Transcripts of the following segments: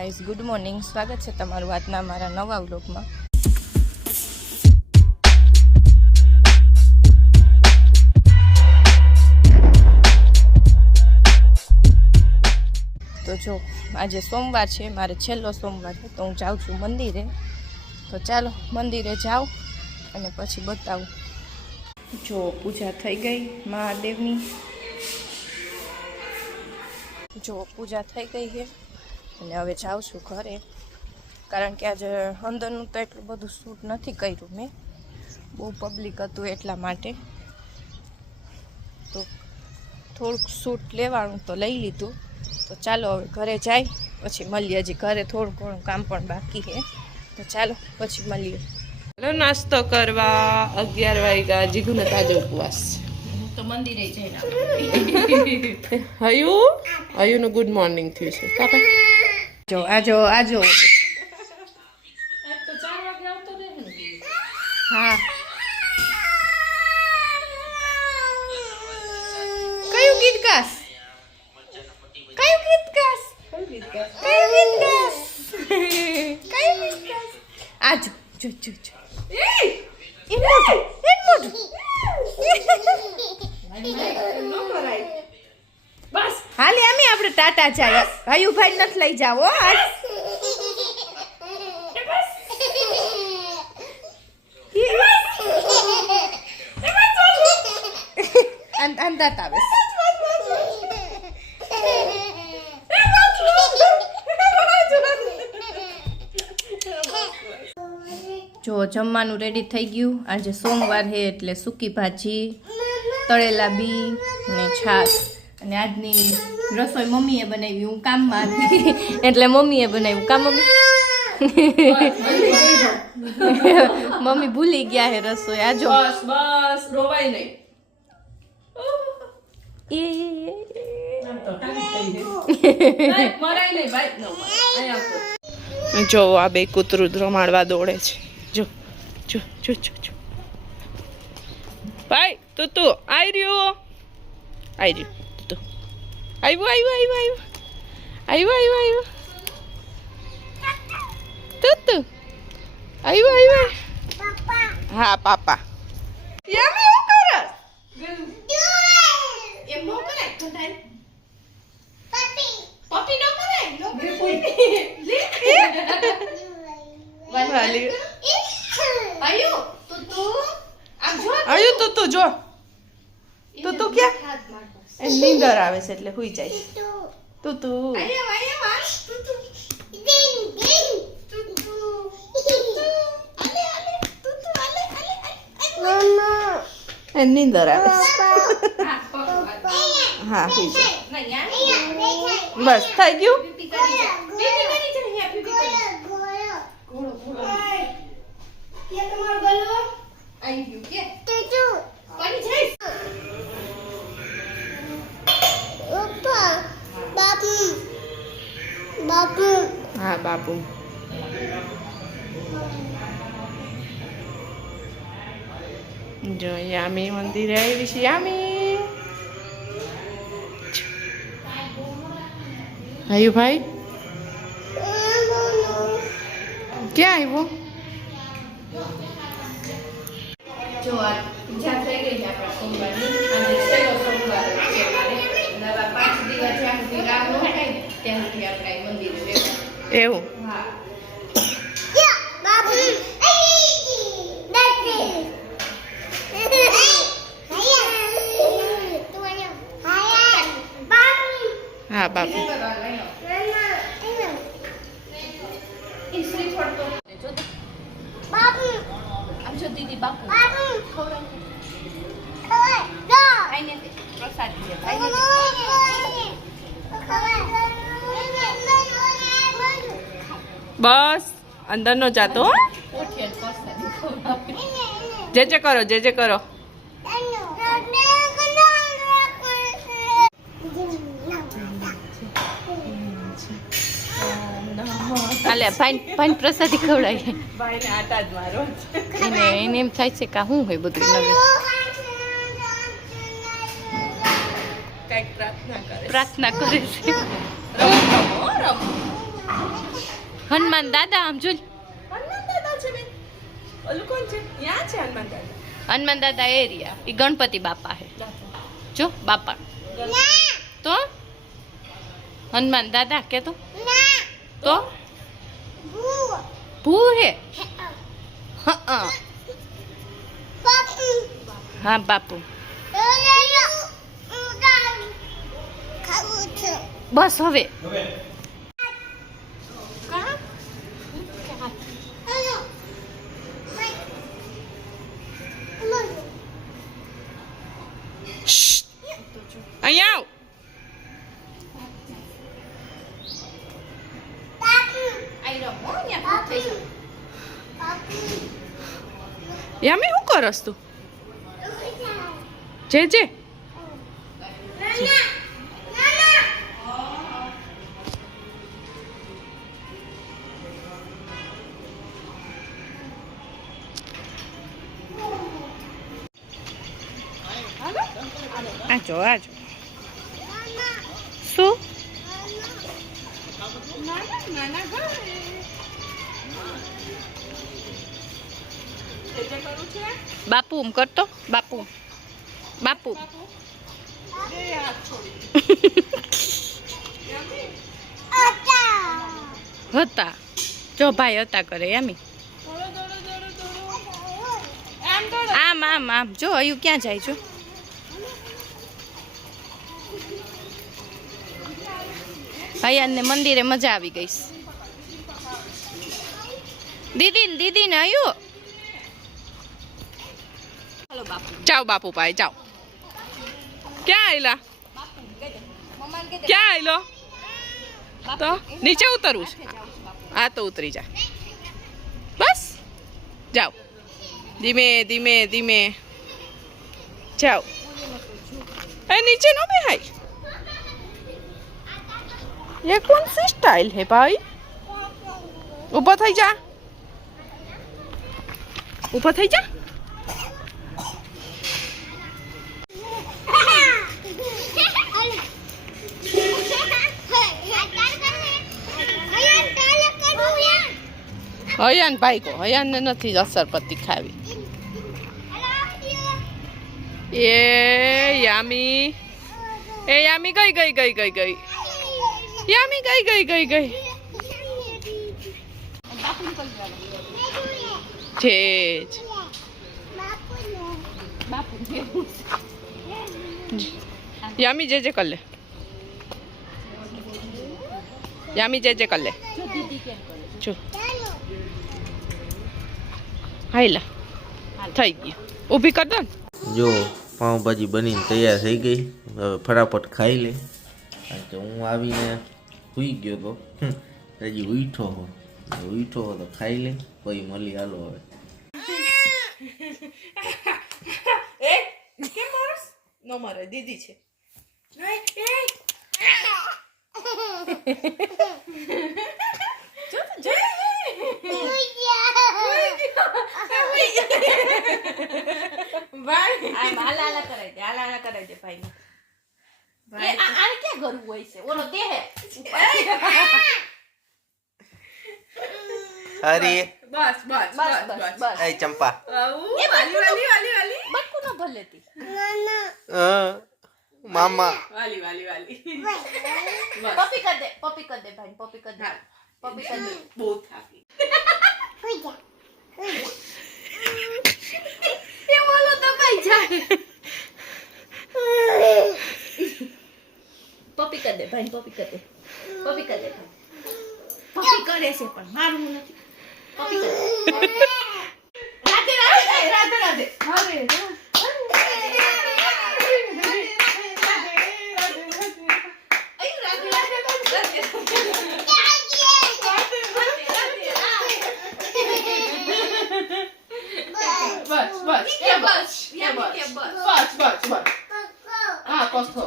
Guys, good morning. સ્વાગત છે તમારું આજના મારા નવા વ્લોગમાં. તો જો આજે સોમવાર છે, મારે છેલ્લો સોમવાર છે, તો હું જાઉં છું મંદિરે. તો ચાલો મંદિરે જાઉં અને પછી બતાવું. જો પૂજા થઈ ગઈ મહાદેવની. જો પૂજા થઈ ગઈ છે અને હવે જાઉં છું ઘરે, કારણ કે આજે અંદરનું તો એટલું બધું શૂટ નથી કર્યું મેં, બહુ પબ્લિક હતું એટલા માટે. તો થોડુંક શૂટ લેવાનું તો લઈ લીધું. તો ચાલો હવે ઘરે જાય પછી મળીએ. હજી ઘરે થોડું ઘણું કામ પણ બાકી છે, તો ચાલો પછી મળીએ. ચાલો નાસ્તો કરવા. 11 વાગ્યા. જીગુને તાજો ઉપવાસ. તો મંદિરે જઈને હયુનું ગુડ મોર્નિંગ થયું છે. કાપા જો આજો આજો. હા, કયું ગીત ગાસ? કયું ગીત ગાસ? કયું ગીત ગાસ? કયું ગીત ગાસ? આજો જો જો જો. એ મોટું. બસ હાલે અમે આપણે ટાટા જાય. હયુભાઈ નથી લઈ જાવ આજ. અંદાત આવે જો જમવાનું રેડી થઈ ગયું. આજે સોમવાર છે એટલે સૂકી ભાજી, તળેલા બી ને છાશ. અને આજની રસોઈ મમ્મીએ બનાવી, હું કામમાં હતી એટલે મમ્મીએ બનાવ્યું. કામ મમ્મી ભૂલી ગયા હે રસોઈ. આજો બસ બસ રોવાય નહીં. જો આ બે કૂતરું રમાડવા દોડે છે. જો જો જો જો જો ભાઈ તું આવી રહ્યું તું આવ્યું તું આવ્યું. હા પાપા યમી હું કરસ? એમ નો કરે ખંડાઈ. પપી નો કરે. વાલી આયુ તું આમ જો. આયુ તું જો તું ક્યાં? એ નીંદર આવે છે એટલે હુઈ જાય. તું આયા તું એ નીંદર આવે છે. હા હુઈ જાય. બસ થઈ ગયું. હા બાપુ જો યામી મંદિરે આવી છે. યામી આયુ ભાઈ ક્યાં આવ્યો? જો આ પૂજા થઈ ગઈ છે આપણા સોમવારની. આજે છેલ્લો સોમવાર છે મારે. નવા 5 દિવસ જ્યાં સુધી રામ ન થાય ને ત્યાં સુધી આપણે મંદિરે રહેવું. એવું હા. હા બાપુ આમ જો દીદી બાપુ પ્રસાદ છે. બસ અંદર નો જાતો. જે કરો. હાલે ભાઈ પ્રસાદી ખવડાય. ભાઈને આટા જ મારો. એને એમ થાય છે કે શું હોય બધું નવી. કંઈક પ્રાર્થના કરે. પ્રાર્થના કરે છે. રમો રમો. હનુમાન દાદા આમ જોઈ. હનુમાન દાદા છે બેન. ઓલું કોણ છે? યા છે હનુમાન દાદા. હનુમાન દાદા એરિયા એ ગણપતિ બાપા હે. જો બાપા તો હનુમાન દાદા કે તો ભૂ હે. હા બાપુ. બસ હવે અહીંયા આવ. યામી શું કરસ તું? જે જે આજો આજો શું બાપુ એમ કરતો બાપુ બાપુ હતા જો ભાઈ હતા કરે યામી આમ આમ આમ જો હયું ક્યાં જાય છો? હયાનને મંદિરે મજા આવી ગઈ. દીદી ને હયું જાઓ બાપુ ભાઈ જાઓ. ક્યાં આયલા? ક્યાં આયલો? તો નીચે ઉતરવું છે? હા તો ઉતરી જા. બસ જાઓ ધીમે ધીમે ધીમે જાઓ. એ નીચે નો બેહાય. ये कौन सी स्टाइल है भाई? ऊपर થઈ જા. ऊपर થઈ જા. હયાન ભાઈ કો હયાન ને નથી અસર પતિ ખાવી. એ યામી ગઈ યામી ગઈ છે યામી જે કર લે. યામી જે કર લે. જો હાઈલા થઈ ગયું. ઊભી કર દો ને. જો પાઉંભાજી બનીને તૈયાર થઈ ગઈ. હવે ફટાફટ ખાઈ લે. તો હું આવીને સૂઈ ગયો તો હજી ઉઠો હો તો ખાઈ લે પછી મળી હાલો હવે. કેમ મારસ? નો મારે દીદી છે. હાલા કરાય દે ભાઈ. આને ક્યાં કરવું હોય છે? ઓલો દે હે. અરે બસ એ ચંપા એ વાલી બકુ ન ભલેતી મામા વાલી પપ્પી કર દે ભાઈ પપ્પી કર દે. બહુ થાકી. એ બોલો તો ભાઈ જાય. પપ્પી કર દે ભાઈ પપ્પી કરે છે પણ મારું નથી. પપ્પી કર રાધે હવે બસ હા કોસ્કો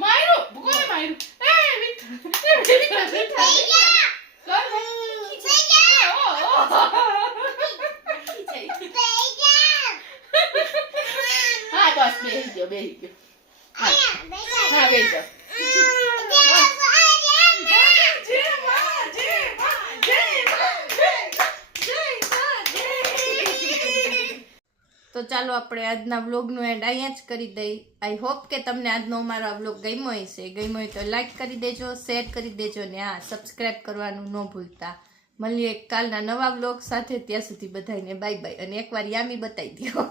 માયરું બેહી ગયો હા બેહી જાઓ તો ચાલો આપણે આજના વ્લોગનું એન્ડ અહીંયા જ કરી દઈ. આઈ હોપ કે તમને આજનો અમારો આ વ્લોગ ગમ્યો હશે. ગમ્યો હોય તો લાઈક કરી દેજો, શેર કરી દેજો ને હા સબસ્ક્રાઇબ કરવાનું ન ભૂલતા. મળીએ કાલના નવા વ્લોગ સાથે. ત્યાં સુધી બધાને બાય બાય. અને એકવાર યામી બતાવી દો.